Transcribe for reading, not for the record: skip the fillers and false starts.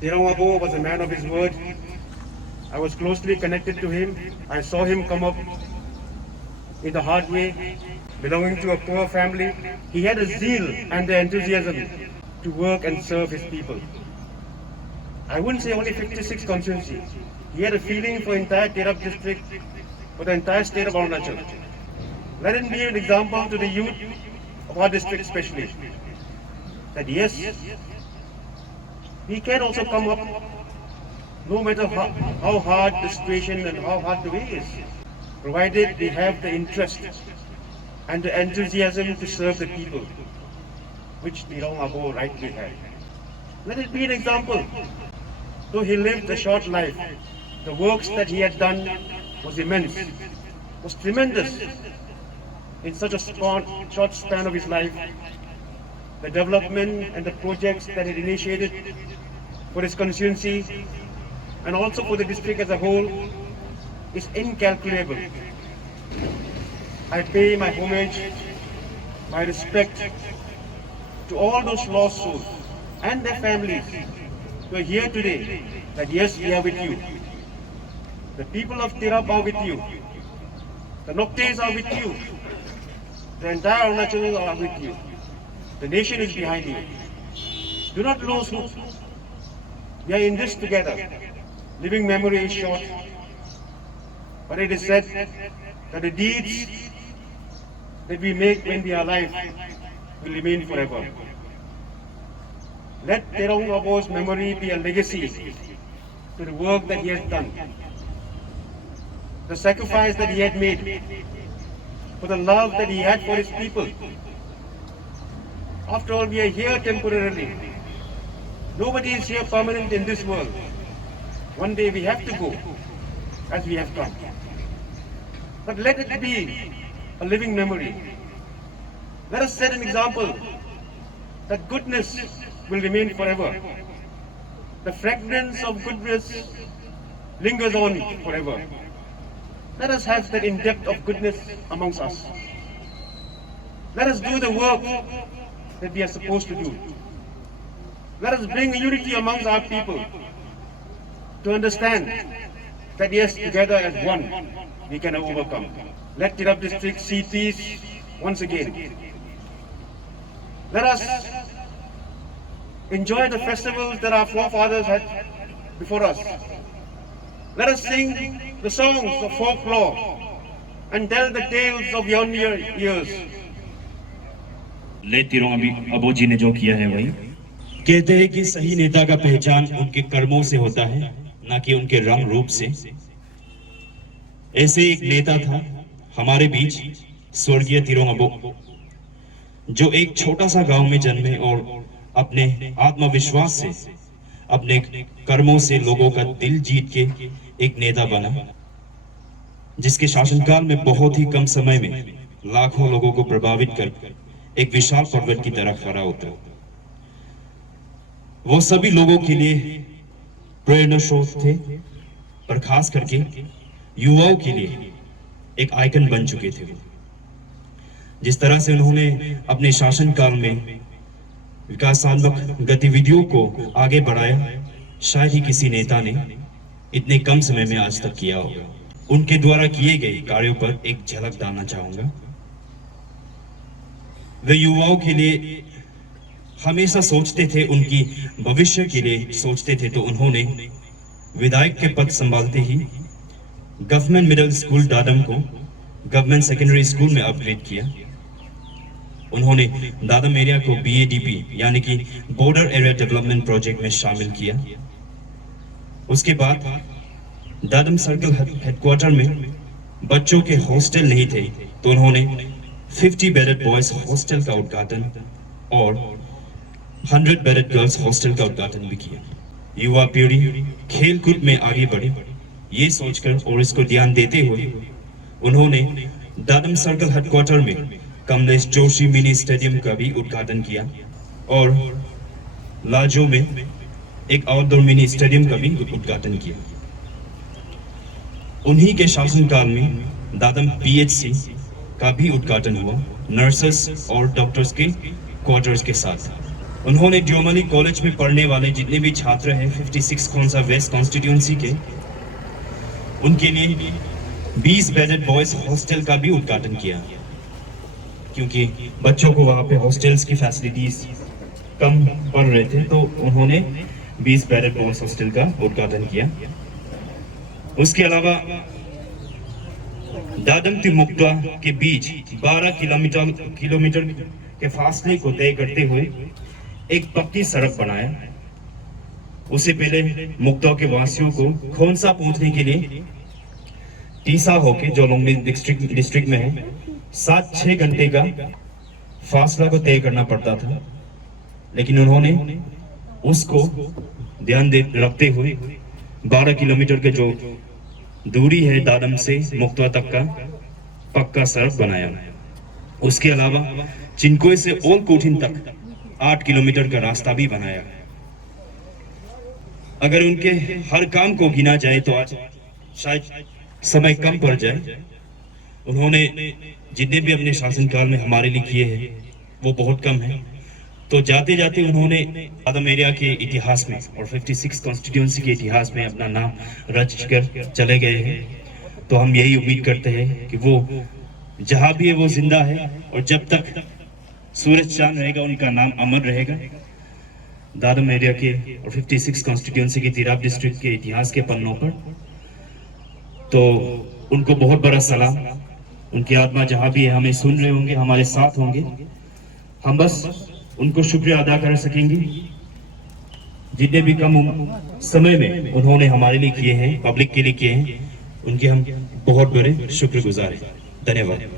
Tirong Abo was a man of his word. I was closely connected to him. I saw him come up in the hard way, belonging to a poor family. He had a zeal and the enthusiasm to work and serve his people. I wouldn't say only 56 constituency. He had a feeling for entire Tirap district, for the entire state of Arunachal. Let it be an example to the youth of our district especially, that yes, we can also come up no matter how hard the situation and how hard the way is, provided we have the interest and the enthusiasm to serve the people, which Tirong Abo rightly had. Let it be an example. Though he lived a short life, the works that he had done was immense, was tremendous. In such a short span of his life, the development and the projects that he initiated for his constituency and also for the district as a whole is incalculable. I pay my homage, my respect to all those lost souls and their families who are here today, that yes, we are with you. The people of Tirap are with you. The Noktes are with you. The entire Arunachal are with you. The nation is behind you. Do not lose hope. We are in this together. Living memory is short. But it is said that the deeds that we make when we are alive will remain forever. Let Tirong Abo's memory be a legacy to the work that he has done, the sacrifice that he had made, for the love that he had for his people. After all, we are here temporarily. Nobody is here permanent in this world. One day we have to go, as we have come. But let it be a living memory. Let us set an example that goodness will remain forever. The fragrance of goodness lingers on forever. Let us have that in-depth of goodness amongst us. Let us do the work that we are supposed to do. Let us bring unity amongst our people to understand that yes, together as one, we can overcome. Let Tirap district see peace once again. Let us enjoy the festivals that our forefathers had before us. Let us sing the songs of folklore and tell the tales of yonder years. ले तिरों अबो जी ने जो किया है वही कहते हैं कि सही नेता का पहचान उनके कर्मों से होता है, ना कि उनके रंग रूप से। ऐसे एक नेता था हमारे बीच, स्वर्गीय तिरों अबो, जो एक छोटा सा गांव में जन्मे और अपने आत्मविश्वास से, अपने कर्मों से लोगों का दिल जीत के एक नेता बना, जिसके शासनकाल में बहुत ही कम समय में लाखों लोगों को प्रभावित कर एक विशाल पर्वत की तरह खड़ा उतरा। वो सभी लोगों के लिए प्रेरणा स्रोत थे, पर खास करके युवाओं के लिए एक आइकन बन चुके थे। जिस तरह से उन्होंने अपने शासनकाल में विकासात्मक गतिविधियों को आगे बढ़ाया, शायद ही किसी नेता ने इतने कम समय में आज तक किया होगा। उनके द्वारा किए गए कार्यों पर एक झलक डालना चाहूंगा। वे युवाओं के लिए हमेशा सोचते थे, उनकी भविष्य के लिए सोचते थे, तो उन्होंने विधायक के पद संभालते ही गवर्नमेंट मिडिल स्कूल दादम को गवर्नमेंट सेकेंडरी स्कूल में अपग्रेड किया। उन्होंने दादम एरिया को BADP यानी कि बॉर्डर एरिया डेवलपमेंट प्रोजेक्ट में शामिल किया। उसके बाद दादम सर्कल हेडक्वार्टर में बच्चों के हॉस्टल नहीं थे, तो उन्होंने 50 बेडेड बॉयज हॉस्टल का उद्घाटन और 100 बेडेड गर्ल्स हॉस्टल का उद्घाटन भी किया। युवा पीढ़ी खेल कूद में आगे बढ़े, ये सोचकर और इसको ध्यान देते हुए उन्होंने दादम सर्कल हेडक्वार्टर में कमलेश जोशी मिनी स्टेडियम का भी उद्घाटन किया और लाजो में एक आउटडोर मिनी स्टेडियम का भी उद्घाटन किया। उन्हीं के शासनकाल में दादम PHC का भी उद्घाटन हुआ, नर्सेस और डॉक्टर्स के क्वार्टर्स के साथ। उन्होंने ड्योमली कॉलेज में पढ़ने वाले जितने भी छात्र हैं 56 खोंसा वेस्ट कॉन्स्टिट्यूंसी के, उनके लिए 20 बेडेड बॉयज हॉस्टल का भी उद्घाटन किया, क्योंकि बच्चों को वहाँ पे हॉस्टल्स की फैसिलिटीज कम पड़ रहे थे, तो उन्होंने 20 बेडेड बॉयज हॉस्टल का उद्घाटन किया। उसके अलावा दादम ति मुक्ता के बीच 12 किलोमीटर के फासले को तय करते हुए एक पक्की सड़क बनाया। उससे पहले मुक्ता के वासियों को खोंसा पहुंचने के लिए टीसा होके जो लोंगली डिस्ट्रिक्ट में है 7-6 घंटे का फासला को तय करना पड़ता था, लेकिन उन्होंने उसको ध्यान रखते हुए 12 किलोमीटर के जो दूरी है दादम से मुक्ता तक का पक्का सड़क बनाया। उसके अलावा चिनकोय से ओल कोठिन तक 8 किलोमीटर का रास्ता भी बनाया। अगर उनके हर काम को गिना जाए तो आज शायद समय कम पड़ जाए। उन्होंने जितने भी अपने शासनकाल में हमारे लिए किए हैं वो बहुत कम है। तो जाते जाते उन्होंने दादम एरिया के इतिहास में और 56 कॉन्स्टिट्यूंसी के इतिहास में अपना नाम रच कर चले गए हैं। तो हम यही उम्मीद करते हैं कि वो जहां भी है वो जिंदा है, और जब तक सूरज चांद रहेगा उनका नाम अमर रहेगा। दादम एरिया के और 56 कॉन्स्टिट्यूंसी के तिराप डिस्ट्रिक्ट के इतिहास के पन्नों पर तो उनको बहुत बड़ा सलाम। उनकी आत्मा जहां भी है हमें सुन रहे होंगे, हमारे साथ होंगे। हम बस उनको शुक्रिया अदा कर सकेंगे जितने भी कम समय में उन्होंने हमारे लिए किए हैं, पब्लिक के लिए किए हैं, उनके हम बहुत बड़े शुक्रगुजार हैं। धन्यवाद।